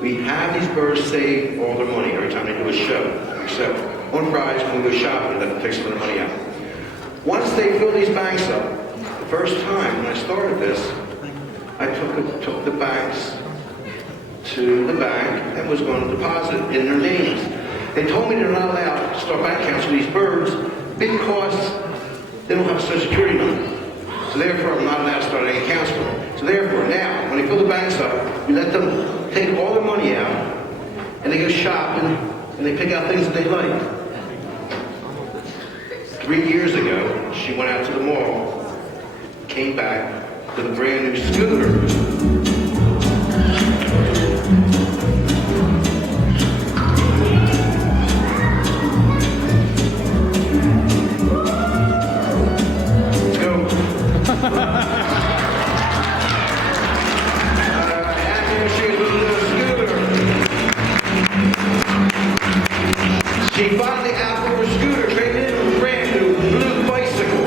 We have these birds save all their money every time they do a show. Except on Fridays when we go shopping, they let them take some of the money out. Once they fill these banks up, the first time when I started this, I took the banks to the bank and was going to deposit in their names. They told me they're not allowed to start bank accounts for these birds because they don't have a social security number. So therefore, I'm not allowed to start any accounts for them. So therefore, now, when they fill the banks up, we let them take all their money out, and they go shopping, and they pick out things that they like. 3 years ago, she went out to the mall, came back with a brand new scooter. She finally asked for her scooter, traded in with a brand new blue bicycle.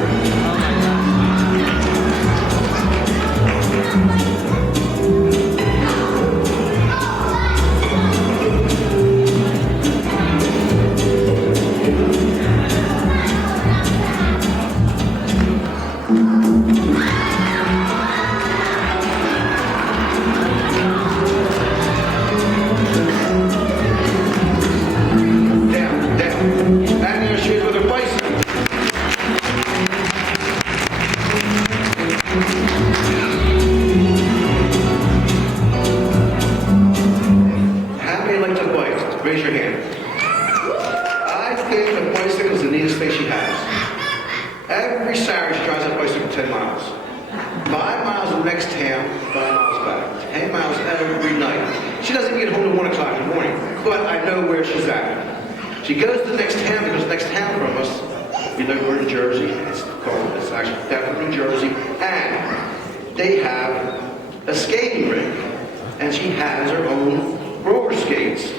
Raise your hand. I think the bicycle is the neatest thing she has. Every Saturday she drives that bicycle 10 miles. 5 miles to the next town, 5 miles back. 10 miles every night. She doesn't get home at 1 o'clock in the morning, but I know where she's at. She goes to the next town because the next town from us, we know we're in Jersey. It's actually definitely New Jersey. And they have a skating rink. And she has her own roller skates.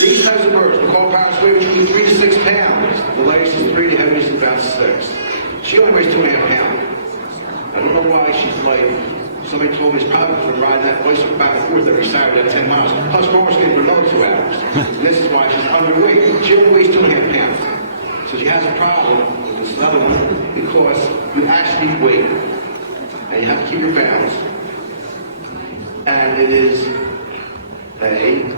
These types of birds, the call pounds weigh between 3 to 6 pounds. The lightest is 3, the heaviest is about 6. She only weighs 2.5 pounds. I don't know why she's light. Somebody told me it's probably because we're riding that bicycle back and forth every Saturday at 10 miles. Plus roller skating for another 2 hours. And this is why she's underweight. She only weighs 2.5 pounds. So she has a problem with this other one because you actually need weight. And you have to keep your balance. And it is a